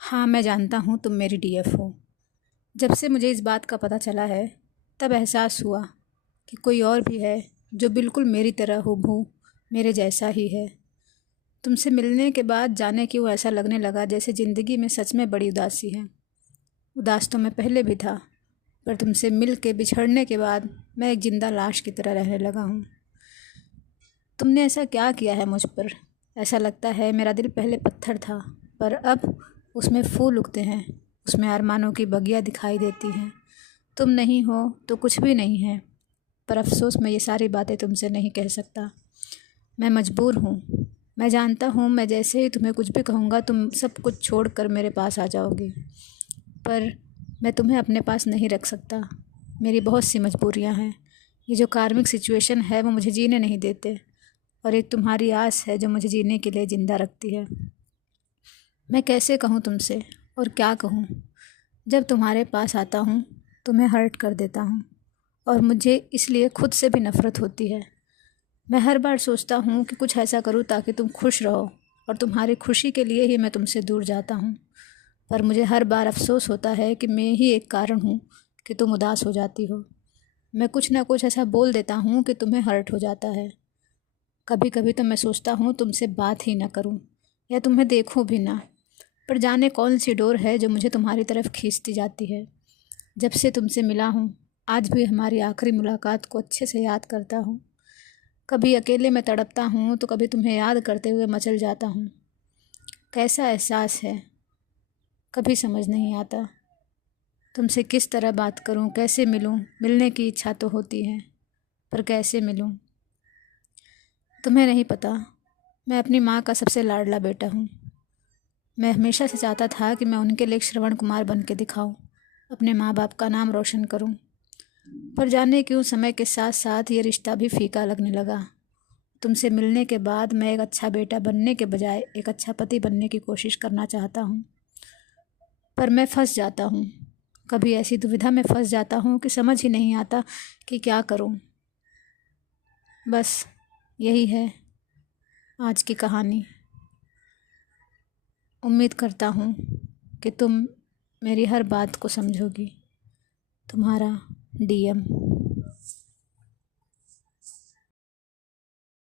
हाँ, मैं जानता हूँ तुम मेरी डीएफ हो। जब से मुझे इस बात का पता चला है तब एहसास हुआ कि कोई और भी है जो बिल्कुल मेरी तरह हूबहू मेरे जैसा ही है। तुमसे मिलने के बाद जाने क्यों ऐसा लगने लगा जैसे ज़िंदगी में सच में बड़ी उदासी है। उदास तो मैं पहले भी था, पर तुमसे मिल के बिछड़ने के बाद मैं एक जिंदा लाश की तरह रहने लगा हूँ। तुमने ऐसा क्या किया है मुझ पर? ऐसा लगता है मेरा दिल पहले पत्थर था, पर अब उसमें फूल उगते हैं, उसमें अरमानों की बगिया दिखाई देती हैं। तुम नहीं हो तो कुछ भी नहीं है, पर अफसोस मैं ये सारी बातें तुमसे नहीं कह सकता। मैं मजबूर हूँ। मैं जानता हूँ मैं जैसे ही तुम्हें कुछ भी कहूँगा तुम सब कुछ छोड़ कर मेरे पास आ जाओगी, पर मैं तुम्हें अपने पास नहीं रख सकता। मेरी बहुत सी मजबूरियाँ हैं। ये जो कार्मिक सिचुएशन है वो मुझे जीने नहीं देते, और एक तुम्हारी आस है जो मुझे जीने के लिए ज़िंदा रखती है। मैं कैसे कहूँ तुमसे, और क्या कहूँ? जब तुम्हारे पास आता हूँ तुम्हें हर्ट कर देता हूँ, और मुझे इसलिए खुद से भी नफ़रत होती है। मैं हर बार सोचता हूँ कि कुछ ऐसा करूँ ताकि तुम खुश रहो, और तुम्हारी खुशी के लिए ही मैं तुमसे दूर जाता हूँ। पर मुझे हर बार अफसोस होता है कि मैं ही एक कारण हूँ कि तुम उदास हो जाती हो। मैं कुछ ना कुछ ऐसा बोल देता हूँ कि तुम्हें हर्ट हो जाता है। कभी कभी तो मैं सोचता हूँ तुमसे बात ही ना करूँ या तुम्हें देखूँ भी ना, पर जाने कौन सी डोर है जो मुझे तुम्हारी तरफ खींचती जाती है। जब से तुमसे मिला हूँ आज भी हमारी आखिरी मुलाकात को अच्छे से याद करता हूँ। कभी अकेले में तड़पता हूँ तो कभी तुम्हें याद करते हुए मचल जाता हूँ। कैसा एहसास है कभी समझ नहीं आता। तुमसे किस तरह बात करूं, कैसे मिलूं? मिलने की इच्छा तो होती है, पर कैसे मिलूं? तुम्हें नहीं पता, मैं अपनी माँ का सबसे लाडला बेटा हूँ। मैं हमेशा से चाहता था कि मैं उनके लिए एक श्रवण कुमार बन के दिखाऊं, अपने माँ बाप का नाम रोशन करूं। पर जाने क्यों समय के साथ साथ ये रिश्ता भी फीका लगने लगा। तुमसे मिलने के बाद मैं एक अच्छा बेटा बनने के बजाय एक अच्छा पति बनने की कोशिश करना चाहता हूँ, पर मैं फंस जाता हूँ। कभी ऐसी दुविधा में फंस जाता हूँ कि समझ ही नहीं आता कि क्या करूँ। बस यही है आज की कहानी। उम्मीद करता हूँ कि तुम मेरी हर बात को समझोगी। तुम्हारा डीएम।